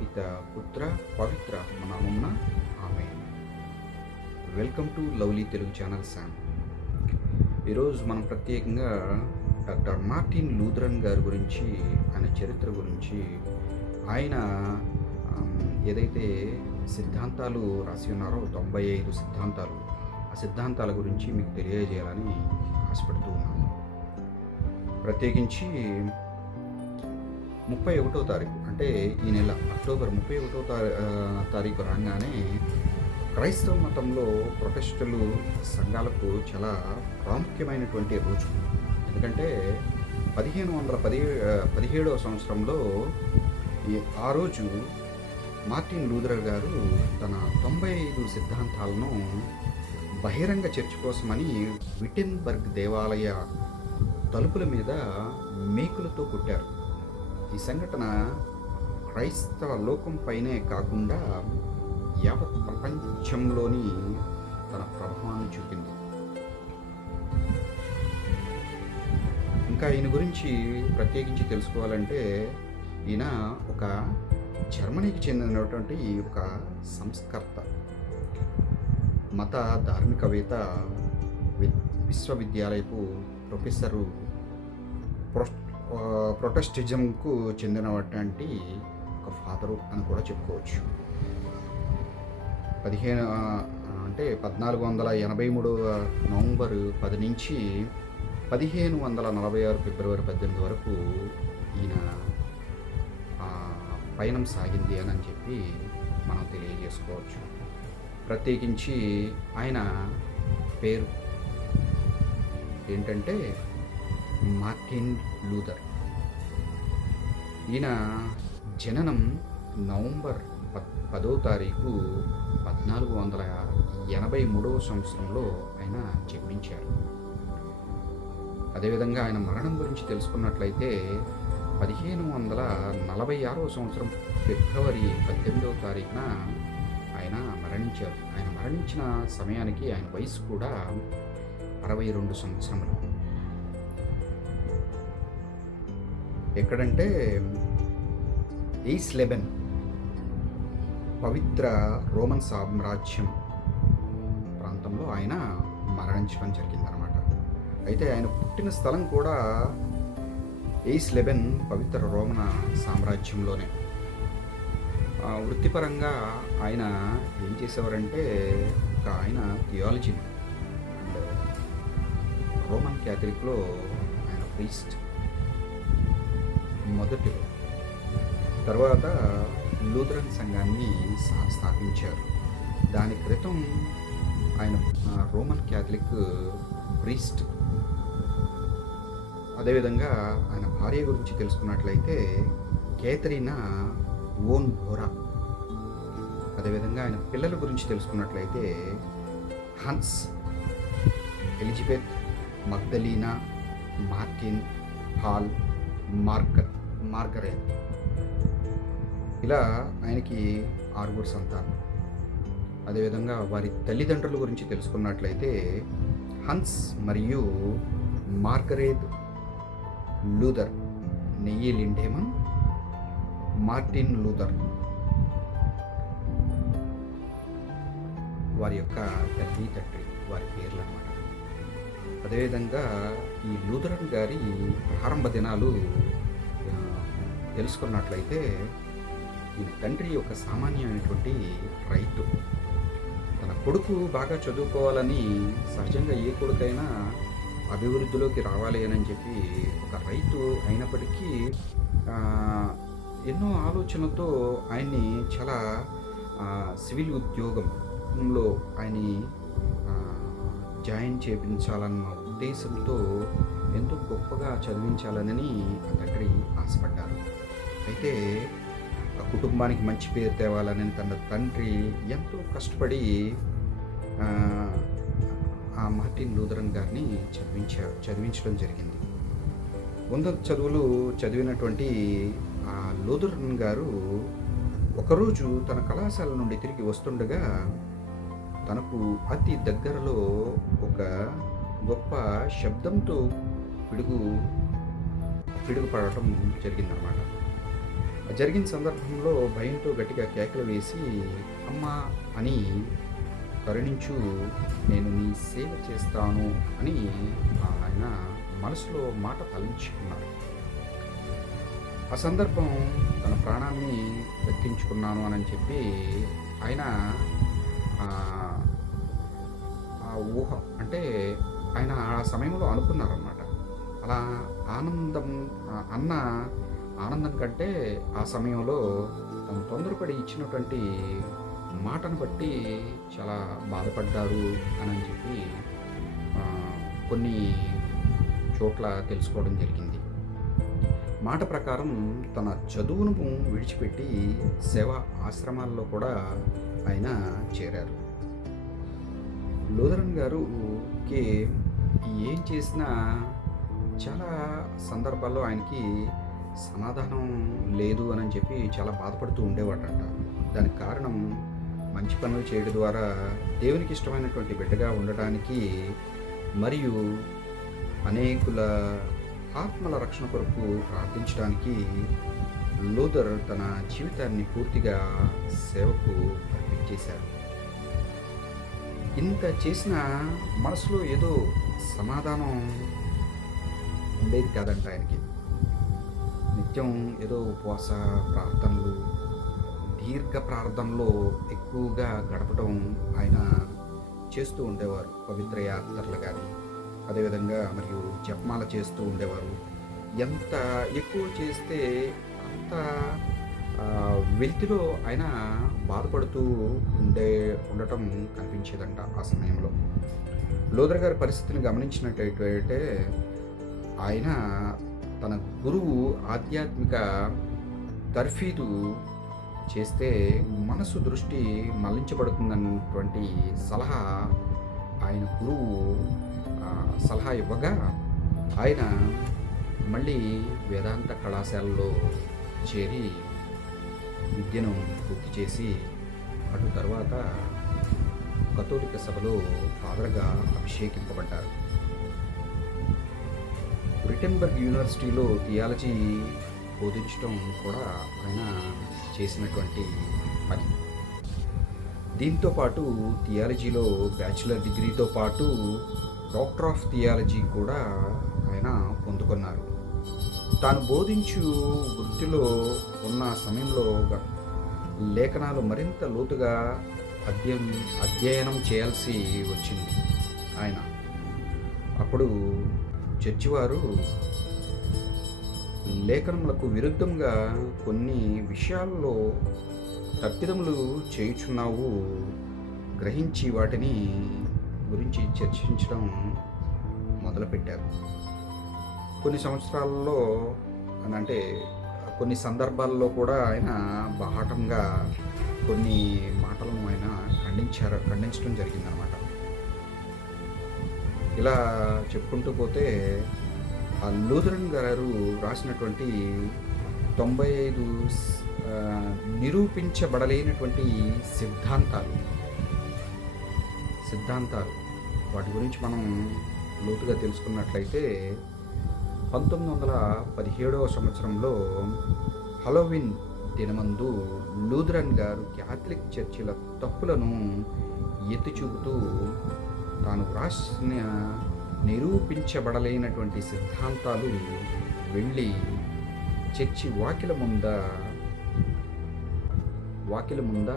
పిత పుత్ర పవిత్ర నామమున ఆమె welcome to lovely Telugu channel Sam ఈరోజు మనం ప్రత్యేకంగా డాక్టర్ మార్టిన్ లూథరన్ గారి గురించి ఆయన చరిత్ర గురించి ఆయన ఏదైతే సిద్ధాంతాలు రాసి ఉన్నారో తొంభై ఐదు సిద్ధాంతాలు ఆ సిద్ధాంతాల గురించి మీకు తెలియజేయాలని ఆశపడుతూ ఉన్నాను. ప్రత్యేకించి ముప్పై ఒకటో తారీఖు అంటే ఈ నెల అక్టోబర్ ముప్పై ఒకటో తారీ తారీఖు రాగానే క్రైస్తవ మతంలో ప్రొటెస్టులు సంఘాలకు చాలా ప్రాముఖ్యమైనటువంటి రోజు. ఎందుకంటే పదిహేను వందల పది పదిహేడవ సంవత్సరంలో ఈ ఆ రోజు మార్టిన్ లూథరర్ గారు తన తొంభై ఐదు సిద్ధాంతాలను బహిరంగ చర్చ్ కోసమని విటెన్బర్గ్ దేవాలయ తలుపుల మీద మేకులతో కొట్టారు. ఈ సంఘటన క్రైస్తవ లోకం పైనే కాకుండా యావత్ ప్రపంచంలోని తన ప్రభావాన్ని చూపింది. ఇంకా ఈయన గురించి ప్రత్యేకించి తెలుసుకోవాలంటే ఈయన ఒక జర్మనీకి చెందినటువంటి ఒక సంస్కర్త మత ధార్మికవేత్త వి విశ్వవిద్యాలయపు ప్రొఫెసరు ప్రొ ప్రొటెస్టిజంకు చెందినటువంటి ఒక ఫాదరు అని కూడా చెప్పుకోవచ్చు. పదిహేను అంటే పద్నాలుగు వందల ఎనభై మూడు నవంబర్ పది నుంచి పదిహేను వందల నలభై ఆరు ఫిబ్రవరి పద్దెనిమిది వరకు ఈయన పయనం సాగింది అని అని చెప్పి మనం తెలియజేసుకోవచ్చు. ప్రత్యేకించి ఆయన పేరు ఏంటంటే మార్టిన్ లూథర్. ఈయన జననం నవంబర్ పదో తారీఖు పద్నాలుగు వందల ఎనభై మూడవ సంవత్సరంలో ఆయన జన్మించారు. అదేవిధంగా ఆయన మరణం గురించి తెలుసుకున్నట్లయితే పదిహేను వందల నలభై ఆరవ సంవత్సరం ఫిబ్రవరి పద్దెనిమిదవ తారీఖున ఆయన మరణించారు. ఆయన మరణించిన సమయానికి ఆయన వయసు కూడా అరవై రెండు సంవత్సరములు. ఎక్కడంటే ఈస్ లెబెన్. పవిత్ర రోమన్ సామ్రాజ్యం ప్రాంతంలో ఆయన మరణించడం జరిగిందనమాట అయితే ఆయన పుట్టిన స్థలం కూడా ఎయిస్ లెబెన్ పవిత్ర రోమన సామ్రాజ్యంలోనే. వృత్తిపరంగా ఆయన ఏం చేసేవారంటే ఒక ఆయన థియాలజీని అండ్ రోమన్ క్యాథలిక్లో ఆయన ప్రీస్ట్ మొదటిలో తర్వాత లూథరన్ సంఘాన్ని స్థాపించారు. దాని క్రితం ఆయన రోమన్ క్యాథలిక్ ప్రీస్ట్. అదేవిధంగా ఆయన భార్య గురించి తెలుసుకున్నట్లయితే కేథరీనా ఓన్ బోరా. అదేవిధంగా ఆయన పిల్లల గురించి తెలుసుకున్నట్లయితే హన్స్ ఎలిజబెత్ మగ్దలీనా మార్టిన్ హాల్ మార్గర్ మార్గరేట్ ఇలా ఆయనకి ఆరుగురు సంతానం. అదేవిధంగా వారి తల్లిదండ్రుల గురించి తెలుసుకున్నట్లయితే హన్స్ మరియు Margaret Luther nee Lindemann Martin Luther. వారి యొక్క తల్లి తండ్రి వారి పేర్లు అన్నమాట అదేవిధంగా ఈ లూథరన్ గారి ప్రారంభ దినాలు తెలుసుకున్నట్లయితే ఈ తండ్రి ఒక సామాన్యమైనటువంటి రైతు. తన కొడుకు బాగా చదువుకోవాలని సహజంగా ఏ కొడుకైనా అభివృద్ధిలోకి రావాలి అని చెప్పి ఒక రైతు అయినప్పటికీ ఎన్నో ఆలోచనలతో ఆయన్ని చాలా సివిల్ ఉద్యోగంలో ఆయన్ని జాయిన్ చేయించాలన్న ఉద్దేశంతో ఎంతో గొప్పగా చదివించాలని ఆ తండ్రి ఆశపడ్డారు అయితే ఆ కుటుంబానికి మంచి పేరు తేవాలని తన తండ్రి ఎంతో కష్టపడి ఆ, మార్టిన్ లూథరన్ గారిని చదివించారు చదివించడం జరిగింది. ఉన్నత చదువులు చదివినటువంటి ఆ లూథరన్ గారు ఒకరోజు తన కళాశాల నుండి తిరిగి వస్తుండగా తనకు అతి దగ్గరలో ఒక గొప్ప శబ్దంతో పిడుగు పిడుగు పడటం జరిగిందనమాట జరిగిన సందర్భంలో భయంతో గట్టిగా కేకలు వేసి అమ్మ. అని కరుణించు నేను నీ సేవ చేస్తాను అని ఆయన మనసులో మాట తలంచుకున్నాడు ఆ సందర్భం తన ప్రాణాన్ని దక్కించుకున్నాను అని చెప్పి ఆయన ఆ, ఊహ అంటే ఆయన ఆ సమయంలో అనుకున్నారన్నమాట. అలా ఆనందం అన్న ఆనందం కంటే ఆ సమయంలో తను తొందరపడి ఇచ్చినటువంటి మాటను బట్టి చాలా బాధపడ్డారు అని అని చెప్పి కొన్ని చోట్ల తెలుసుకోవడం జరిగింది. మాట ప్రకారం తన చదువును విడిచిపెట్టి సేవా ఆశ్రమాల్లో కూడా ఆయన చేరారు. లూథరన్ గారుకి ఏం చేసినా చాలా సందర్భాల్లో ఆయనకి సమాధానం లేదు అని చెప్పి చాలా బాధపడుతూ ఉండేవాడంట. దానికి కారణం మంచి పనులు చేయడం ద్వారా దేవునికి ఇష్టమైనటువంటి బిడ్డగా ఉండడానికి మరియు అనేకుల ఆత్మల రక్షణ కొరకు ప్రార్థించడానికి లూథర్ తన జీవితాన్ని పూర్తిగా సేవకు అర్పించేశారు ఇంత చేసిన మనసులో ఏదో సమాధానం ఉండేది కాదంట ఆయనకి. నిత్యం ఏదో ఉపవాస ప్రార్థనలు దీర్ఘ ప్రార్థనలో ఎక్కువగా గడపడం ఆయన చేస్తూ ఉండేవారు. పవిత్ర యాత్రలు కానీ అదేవిధంగా మరియు జపమాల చేస్తూ ఉండేవారు. ఎంత ఎక్కువ చేస్తే అంత వెలితిలో ఆయన బాధపడుతూ ఉండే ఉండటం కనిపించేదంట ఆ సమయంలో. లోదర్ గారి పరిస్థితిని గమనించినట్టయితే ఆయన తన గురువు ఆధ్యాత్మిక తర్ఫీదు చేస్తే మనసు దృష్టి మళ్ళించబడుతుందన్నటువంటి సలహా ఆయన గురువు సలహా ఇవ్వగా ఆయన మళ్ళీ వేదాంత కళాశాలలో చేరి విద్యను పూర్తి చేసి అటు తర్వాత కథోలిక సభలో ఫాదర్గా అభిషేకింపబడ్డారు. బ్రిటన్బర్గ్ యూనివర్సిటీలో థియాలజీ బోధించడం కూడా ఆయన చేసినటువంటి పని. దీంతో పాటు థియాలజీలో బ్యాచిలర్ డిగ్రీతో పాటు డాక్టర్ ఆఫ్ థియాలజీ కూడా ఆయన పొందుకున్నారు. తాను బోధించు వృత్తిలో ఉన్న సమయంలో గ- లేఖనాలు మరింత లోతుగా అధ్యయనం అధ్యయనం చేయాల్సి వచ్చింది ఆయన. అప్పుడు చర్చి వారు లేఖనములకు విరుద్ధంగా కొన్ని విషయాల్లో తప్పిదములు చేయుచున్నావు. గ్రహించి వాటిని గురించి చర్చించడం మొదలుపెట్టారు. కొన్ని సంవత్సరాల్లో అంటే కొన్ని సందర్భాల్లో కూడా ఆయన బాహాటంగా కొన్ని మాటలను ఆయన ఖండించారు ఖండించడం జరిగిందనమాట ఇలా చెప్పుకుంటూ పోతే ఆ లూథరన్ గారు రాసినటువంటి తొంభై ఐదు నిరూపించబడలేనటువంటి సిద్ధాంతాలు. సిద్ధాంతాలు. వాటి గురించి మనం లోతుగా తెలుసుకున్నట్లయితే పంతొమ్మిది వందల పదిహేడవ సంవత్సరంలో హలోవిన్ దినమందు లూథరన్ గారు క్యాథలిక్ చర్చిల తప్పులను ఎత్తి చూపుతూ తాను వ్రాసిన నిరూపించబడలేనటువంటి సిద్ధాంతాలు వెళ్ళి చర్చి వాకిల ముంద వాకిల ముంద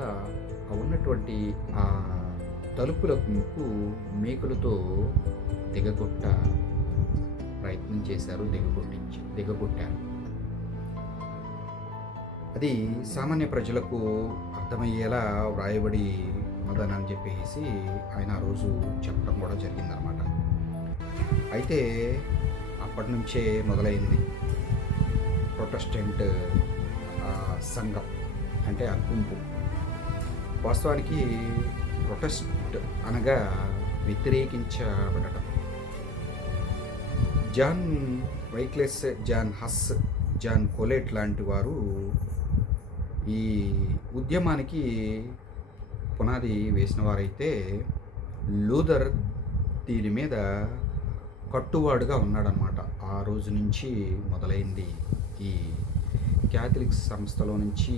ఉన్నటువంటి ఆ తలుపులకు మేకులతో దిగగొట్ట ప్రయత్నం చేశారు దిగగొట్టించి దిగగొట్టారు. అది సామాన్య ప్రజలకు అర్థమయ్యేలా వ్రాయబడి ఉన్నదని చెప్పేసి ఆయన ఆ రోజు చెప్పడం కూడా జరిగిందనమాట అయితే అప్పటి నుంచే మొదలైంది ప్రొటెస్టెంట్ సంఘం అంటే ఆ గుంపు వాస్తవానికి ప్రొటెస్ట్ అనగా వ్యతిరేకించబడటం. John Wycliffe John Hus John Colet లాంటి వారు ఈ ఉద్యమానికి పునాది వేసిన వారైతే లూథర్ దీని మీద కట్టువాడుగా ఉన్నాడనమాట ఆ రోజు నుంచి మొదలైంది. ఈ క్యాథలిక్ సంస్థలో నుంచి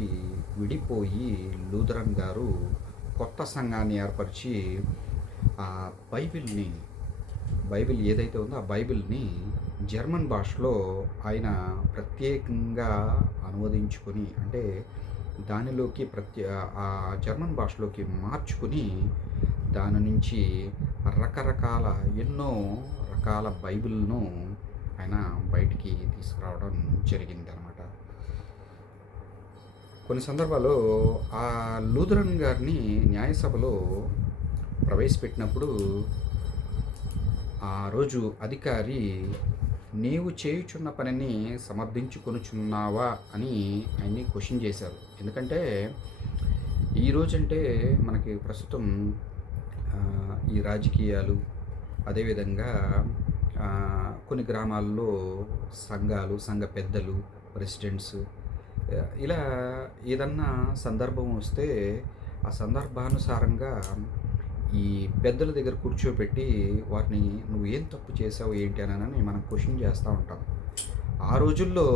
విడిపోయి లూథరన్ గారు కొత్త సంఘాన్ని ఏర్పరిచి ఆ బైబిల్ని బైబిల్ ఏదైతే ఉందో ఆ బైబిల్ని జర్మన్ భాషలో ఆయన ప్రత్యేకంగా అనువదించుకొని అంటే దానిలోకి ప్రత్యే ఆ జర్మన్ భాషలోకి మార్చుకుని దాని నుంచి రకరకాల ఎన్నో రకాల బైబిల్ను ఆయన బయటికి తీసుకురావడం జరిగింది అనమాట కొన్ని సందర్భాల్లో ఆ లూథరన్ గారిని న్యాయసభలో ప్రవేశపెట్టినప్పుడు ఆ రోజు అధికారి నీవు చేయుచున్న పనిని సమర్థించుకొనుచున్నావా అని ఆయన్ని క్వశ్చన్ చేశారు. ఎందుకంటే ఈ రోజంటే మనకి ప్రస్తుతం ఈ రాజకీయాలు అదేవిధంగా కొన్ని గ్రామాల్లో సంఘాలు సంఘ పెద్దలు ప్రెసిడెంట్స్ ఇలా ఏదన్నా సందర్భం వస్తే ఆ సందర్భానుసారంగా ఈ పెద్దల దగ్గర కూర్చోబెట్టి వారిని నువ్వు ఏం తప్పు చేసావు ఏంటి? అని మనం క్వశ్చన్ చేస్తూ ఉంటాం. ఆ రోజుల్లో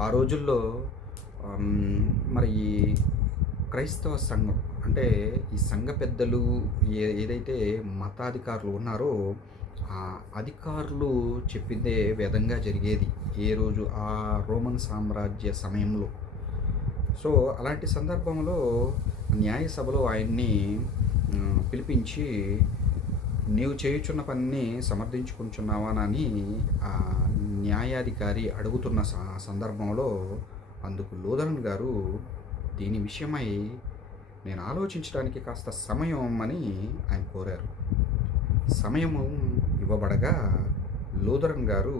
ఆ రోజుల్లో మరి ఈ క్రైస్తవ సంఘం అంటే ఈ సంఘ పెద్దలు ఏ ఏదైతే మతాధికారులు ఉన్నారో ఆ అధికారులు చెప్పిందే విధంగా జరిగేది ఏ రోజు ఆ రోమన్ సామ్రాజ్య సమయంలో. సో అలాంటి సందర్భంలో న్యాయ సభలో ఆయన్ని పిలిపించి నీవు చేయుచున్న పనిని సమర్థించుకుంటున్నావానని ఆ న్యాయాధికారి అడుగుతున్న స- సందర్భంలో అందుకు లోదరన్ గారు దీని విషయమై నేను ఆలోచించడానికి కాస్త సమయం అని ఆయన కోరారు. సమయము ఇవ్వబడగా లూథరన్ గారు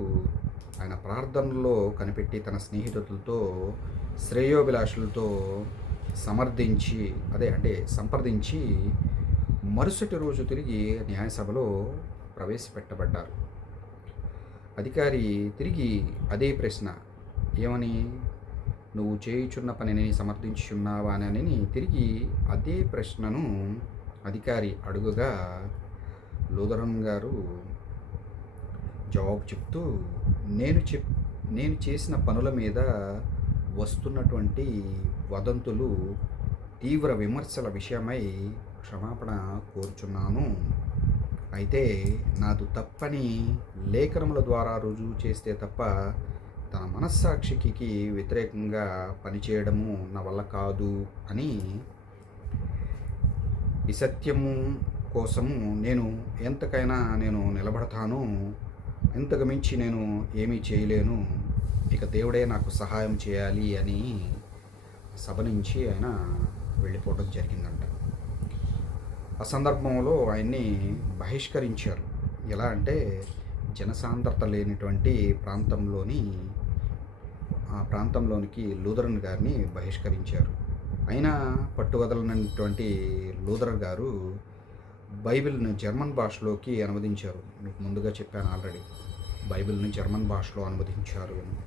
ఆయన ప్రార్థనలో కనిపెట్టి తన స్నేహితులతో శ్రేయోభిలాషులతో సమర్థించి అదే అంటే సంప్రదించి మరుసటి రోజు తిరిగి న్యాయసభలో ప్రవేశపెట్టబడ్డారు. అధికారి తిరిగి అదే ప్రశ్న ఏమని? నువ్వు చేయుచున్న పనిని సమర్థించున్నావా అని తిరిగి అదే ప్రశ్నను అధికారి అడుగుగా లూథరన్ గారు జవాబు చెప్తూ నేను చెప్ నేను చేసిన పనుల మీద వస్తున్నటువంటి వదంతులు తీవ్ర విమర్శల విషయమై క్షమాపణ కోరుచున్నాను. అయితే నాదు తప్పని లేఖనముల ద్వారా రుజువు చేస్తే తప్ప తన మనస్సాక్షికి వ్యతిరేకంగా పనిచేయడము నా వల్ల కాదు అని ఈ సత్యము కోసము నేను ఎంతకైనా నేను నిలబడతాను. ఇంతకు మించి నేను ఏమీ చేయలేను. ఇక దేవుడే నాకు సహాయం చేయాలి అని సభ నుంచి ఆయన వెళ్ళిపోవడం జరిగిందంట. సందర్భంలో ఆయన్ని బహిష్కరించారు. ఎలా అంటే జనసాంద్రత లేనిటువంటి ప్రాంతంలోని ఆ ప్రాంతంలోనికి లూథరన్ గారిని బహిష్కరించారు. అయినా పట్టువదలనటువంటి లూథరన్ గారు బైబిల్ను జర్మన్ భాషలోకి అనువదించారు. మీకు ముందుగా చెప్పాను ఆల్రెడీ. బైబిల్ను జర్మన్ భాషలో అనువదించారు అని.